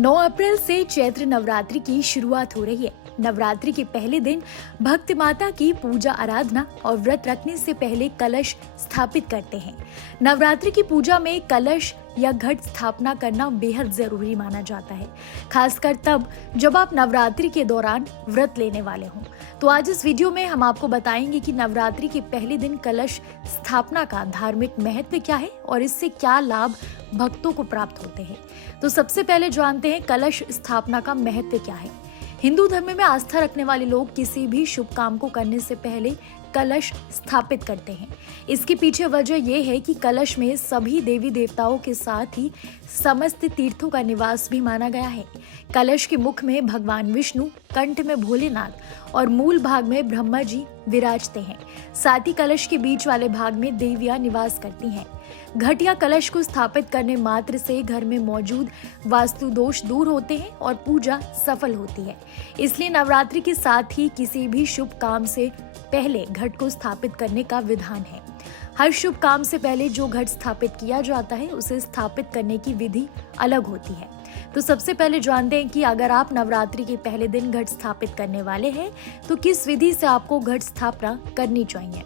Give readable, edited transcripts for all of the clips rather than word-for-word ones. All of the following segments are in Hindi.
9 अप्रैल से चैत्र नवरात्रि की शुरुआत हो रही है। नवरात्रि के पहले दिन भक्त माता की पूजा आराधना और व्रत रखने से पहले कलश स्थापित करते हैं। नवरात्रि की पूजा में कलश या घट स्थापना करना बेहद जरूरी माना जाता है, खासकर तब जब आप नवरात्रि के दौरान व्रत लेने वाले हों। तो आज इस वीडियो में हम आपको बताएंगे कि नवरात्रि के पहले दिन कलश स्थापना का धार्मिक महत्व क्या है और इससे क्या लाभ भक्तों को प्राप्त होते हैं। तो सबसे पहले जानते हैं कलश स्थापना का महत्व क्या है। हिंदू धर्म में आस्था रखने वाले लोग किसी भी शुभ काम को करने से पहले कलश स्थापित करते हैं। इसके पीछे वजह यह है कि कलश में सभी देवी देवताओं के साथ ही समस्त तीर्थों का निवास भी माना गया है। कलश के मुख में भगवान विष्णु, कंठ में भोलेनाथ और मूल भाग में ब्रह्मा जी विराजते हैं। साथ ही कलश के बीच वाले भाग में देवियां निवास करती हैं। घट या कलश को स्थापित करने मात्र से घर में मौजूद वास्तु दोष दूर होते हैं और पूजा सफल होती है। इसलिए नवरात्रि के साथ ही किसी भी शुभ काम से पहले घट को स्थापित करने का विधान है। हर शुभ काम से पहले जो घट स्थापित किया जाता है उसे स्थापित करने की विधि अलग होती है। तो सबसे पहले जानते हैं कि अगर आप नवरात्रि के पहले दिन घट स्थापित करने वाले हैं तो किस विधि से आपको घट स्थापना करनी चाहिए।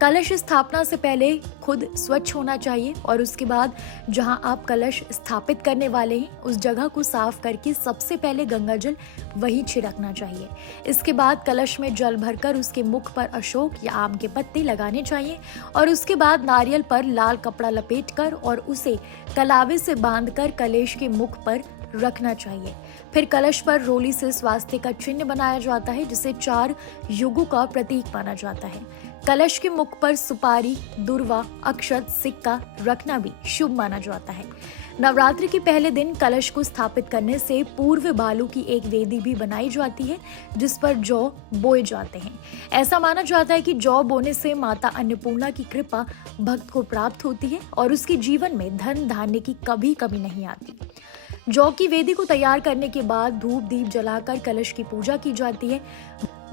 कलश स्थापना से पहले खुद स्वच्छ होना चाहिए और उसके बाद जहां आप कलश स्थापित करने वाले हैं उस जगह को साफ करके सबसे पहले गंगा जल वहीं छिड़कना चाहिए। इसके बाद कलश में जल भरकर उसके मुख पर अशोक या आम के पत्ते लगाने चाहिए और उसके बाद नारियल पर लाल कपड़ा लपेटकर और उसे कलावे से बांधकर कलश के मुख पर रखना चाहिए। फिर कलश पर रोली से स्वास्तिक का चिन्ह बनाया जाता है जिसे 4 युगों का प्रतीक माना जाता है। कलश के मुख पर सुपारी, दुर्वा, अक्षत, सिक्का रखना भी शुभ माना जाता है। नवरात्रि के पहले दिन कलश को स्थापित करने से पूर्व बालू की एक वेदी भी बनाई जाती है जिस पर जौ बोए जाते हैं। ऐसा माना जाता है कि जौ बोने से माता अन्नपूर्णा की कृपा भक्त को प्राप्त होती है और उसके जीवन में धन धान्य की कभी कमी नहीं आती। जौ की वेदी को तैयार करने के बाद धूप दीप जलाकर कलश की पूजा की जाती है।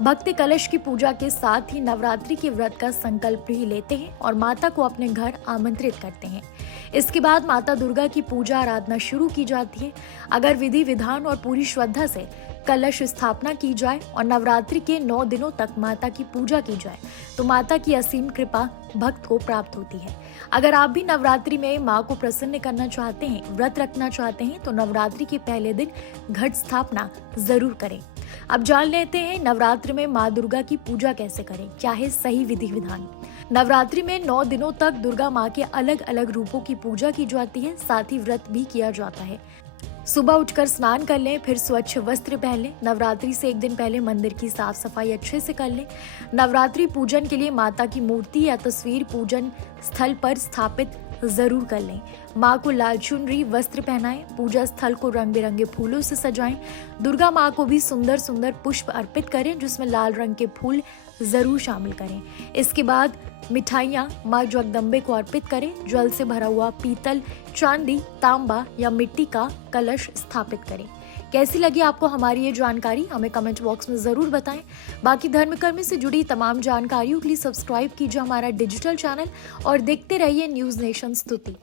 भक्त कलश की पूजा के साथ ही नवरात्रि के व्रत का संकल्प भी लेते हैं और माता को अपने घर आमंत्रित करते हैं। इसके बाद माता दुर्गा की पूजा आराधना शुरू की जाती है। अगर विधि विधान और पूरी श्रद्धा से कलश स्थापना की जाए और नवरात्रि के 9 दिनों तक माता की पूजा की जाए तो माता की असीम कृपा भक्त को प्राप्त होती है। अगर आप भी नवरात्रि में माँ को प्रसन्न करना चाहते हैं, व्रत रखना चाहते हैं तो नवरात्रि के पहले दिन घट स्थापना जरूर करें। अब जान लेते हैं नवरात्रि में माँ दुर्गा की पूजा कैसे करें, क्या है सही विधि विधान। नवरात्रि में 9 दिनों तक दुर्गा माँ के अलग अलग रूपों की पूजा की जाती है, साथ ही व्रत भी किया जाता है। सुबह उठकर स्नान कर लें, फिर स्वच्छ वस्त्र पहन लें। नवरात्रि से एक दिन पहले मंदिर की साफ सफाई अच्छे से कर लें। नवरात्रि पूजन के लिए माता की मूर्ति या तस्वीर पूजन स्थल पर स्थापित जरूर कर लें। माँ को लाल चुनरी वस्त्र पहनाएं। पूजा स्थल को रंग बिरंगे फूलों से सजाएं। दुर्गा माँ को भी सुंदर सुंदर पुष्प अर्पित करें जिसमें लाल रंग के फूल जरूर शामिल करें। इसके बाद मिठाइयाँ माँ जगदम्बे को अर्पित करें। जल से भरा हुआ पीतल, चांदी, तांबा या मिट्टी का कलश स्थापित करें। कैसी लगी आपको हमारी ये जानकारी, हमें कमेंट बॉक्स में जरूर बताएं। बाकी धर्म कर्म से जुड़ी तमाम जानकारियों के लिए सब्सक्राइब कीजिए हमारा डिजिटल चैनल और देखते रहिए न्यूज़ नेशन स्तुति।